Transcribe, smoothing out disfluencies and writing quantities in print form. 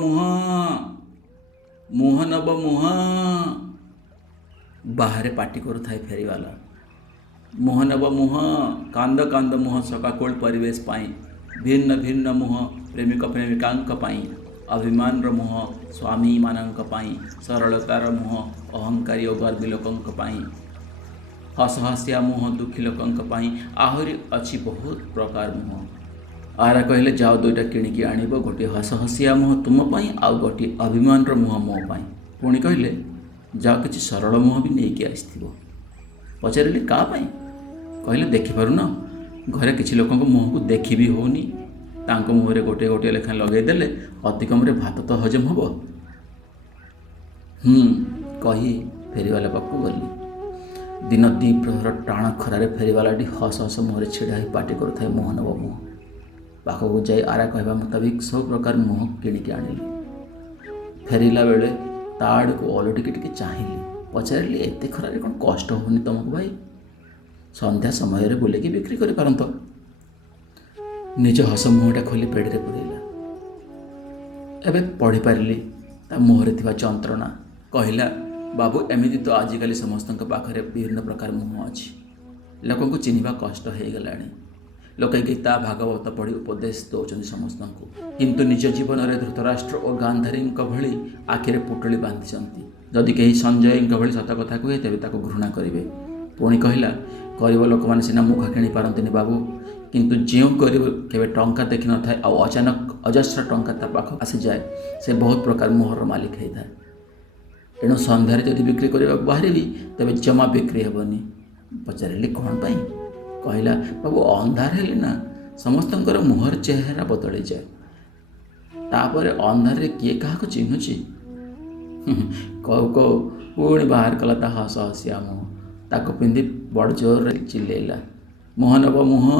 ମୁହଁ ମୁହଁ ନବ ମୁହଁ। ବାହାରେ ପାଟି କରୁଥାଏ ଫେରିବାଲା। ମୁହଁ ନେବ ମୁହଁ, କାନ୍ଦ କାନ୍ଦ ମୁହଁ ସକାକୁଳ ପରିବେଶ ପାଇଁ, ଭିନ୍ନ ଭିନ୍ନ ମୁହଁ ପ୍ରେମିକ ପ୍ରେମିକାଙ୍କ ପାଇଁ, ଅଭିମାନର ମୁହଁ ସ୍ୱାମୀମାନଙ୍କ ପାଇଁ, ସରଳତାର ମୁହଁ ଅହଙ୍କାରୀ ଓ ଗର୍ବୀ ଲୋକଙ୍କ ପାଇଁ, ହସହସିଆ ମୁହଁ ଦୁଃଖୀ ଲୋକଙ୍କ ପାଇଁ, ଆହୁରି ଅଛି ବହୁତ ପ୍ରକାର ମୁହଁ। ଆରା କହିଲେ ଯାଅ ଦୁଇଟା କିଣିକି ଆଣିବ, ଗୋଟିଏ ହସହସିଆ ମୁହଁ ତୁମ ପାଇଁ ଆଉ ଗୋଟିଏ ଅଭିମାନର ମୁହଁ ମୋ ପାଇଁ। ପୁଣି କହିଲେ ଯାଅ କିଛି ସରଳ ମୁହଁ ବି ନେଇକି ଆସିଥିବ। ପଚାରିଲି କାହା ପାଇଁ? କହିଲେ ଦେଖିପାରୁନ, ଘରେ କିଛି ଲୋକଙ୍କ ମୁହଁକୁ ଦେଖି ବି ହେଉନି, ତାଙ୍କ ମୁହଁରେ ଗୋଟିଏ ଗୋଟିଏ ଲେଖାଏଁ ଲଗାଇଦେଲେ ଅତି କମ୍ରେ ଭାତ ତ ହଜମ ହେବ। କହି ଫେରିବାଲା ପାଖକୁ ଗଲି। ଦିନ ଦ୍ୱିପ୍ରହର ଟାଣ ଖରାରେ ଫେରିବାଲାଟି ହସ ହସ ମୁହଁରେ ଛିଡ଼ା ହୋଇ ପାଟି କରୁଥାଏ ମୁହଁ ନେବ ମୁହଁ। ପାଖକୁ ଯାଇ ଆରା କହିବା ମୁତାବିକ ସବୁ ପ୍ରକାର ମୁହଁ କିଣିକି ଆଣିଲି। ଫେରିଲା ବେଳେ ତା ଆଡ଼କୁ ଓଲଟିକି ଟିକେ ଚାହିଁଲି। ପଚାରିଲି ଏତେ ଖରାରେ କ'ଣ କଷ୍ଟ ହେଉନି ତୁମକୁ ଭାଇ? ସନ୍ଧ୍ୟା ସମୟରେ ବୁଲିକି ବିକ୍ରି କରିପାରନ୍ତ। ନିଜ ହସ ମୁହଁଟା ଖୋଲି ପେଡ଼ିରେ ପୁରେଇଲା। ଏବେ ପଢ଼ିପାରିଲି ତା ମୁହଁରେ ଥିବା ଯନ୍ତ୍ରଣା। କହିଲା ବାବୁ, ଏମିତି ତ ଆଜିକାଲି ସମସ୍ତଙ୍କ ପାଖରେ ବିଭିନ୍ନ ପ୍ରକାର ମୁହଁ ଅଛି। ଲୋକଙ୍କୁ ଚିହ୍ନିବା କଷ୍ଟ ହୋଇଗଲାଣି। ଲୋକେ ଗୀତା ଭାଗବତ ପଢ଼ି ଉପଦେଶ ଦେଉଛନ୍ତି ସମସ୍ତଙ୍କୁ, କିନ୍ତୁ ନିଜ ଜୀବନରେ ଧୃତରାଷ୍ଟ୍ର ଓ ଗାନ୍ଧାରୀଙ୍କ ଭଳି ଆଖିରେ ପୁଟୁଳି ବାନ୍ଧିଛନ୍ତି। ଯଦି କେହି ସଞ୍ଜୟଙ୍କ ଭଳି ସତ କଥା କୁହେ ତେବେ ତାକୁ ଘୃଣା କରିବେ। ପୁଣି କହିଲା ଗରିବ ଲୋକମାନେ ସିନା ମୁଖ କିଣି ପାରନ୍ତିନି ବାବୁ, କିନ୍ତୁ ଯେଉଁ ଗରିବ କେବେ ଟଙ୍କା ଦେଖିନଥାଏ ଆଉ ଅଚାନକ ଅଜସ୍ର ଟଙ୍କା ତା ପାଖକୁ ଆସିଯାଏ, ସେ ବହୁତ ପ୍ରକାର ମୁହଁର ମାଲିକ ହୋଇଥାଏ। ଏଣୁ ସନ୍ଧ୍ୟାରେ ଯଦି ବିକ୍ରି କରିବାକୁ ବାହାରିବି ତେବେ ଜମା ବିକ୍ରି ହେବନି। ପଚାରିଲି କ'ଣ ପାଇଁ? କହିଲା ବାବୁ, ଅନ୍ଧାର ହେଲେ ନା ସମସ୍ତଙ୍କର ମୁହଁର ଚେହେରା ବଦଳିଯାଏ, ତାପରେ ଅନ୍ଧାରରେ କିଏ କାହାକୁ ଚିହ୍ନୁଛି? କହୁ କହୁ ପୁଣି ବାହାର କଲା ତା ହସ ହସିଆ ମୁହଁ। ତାକୁ ପିନ୍ଧି ବଡ଼ ଜୋରରେ ଚିଲେଇଲା ମୁହଁ ନେବ ମୁହଁ।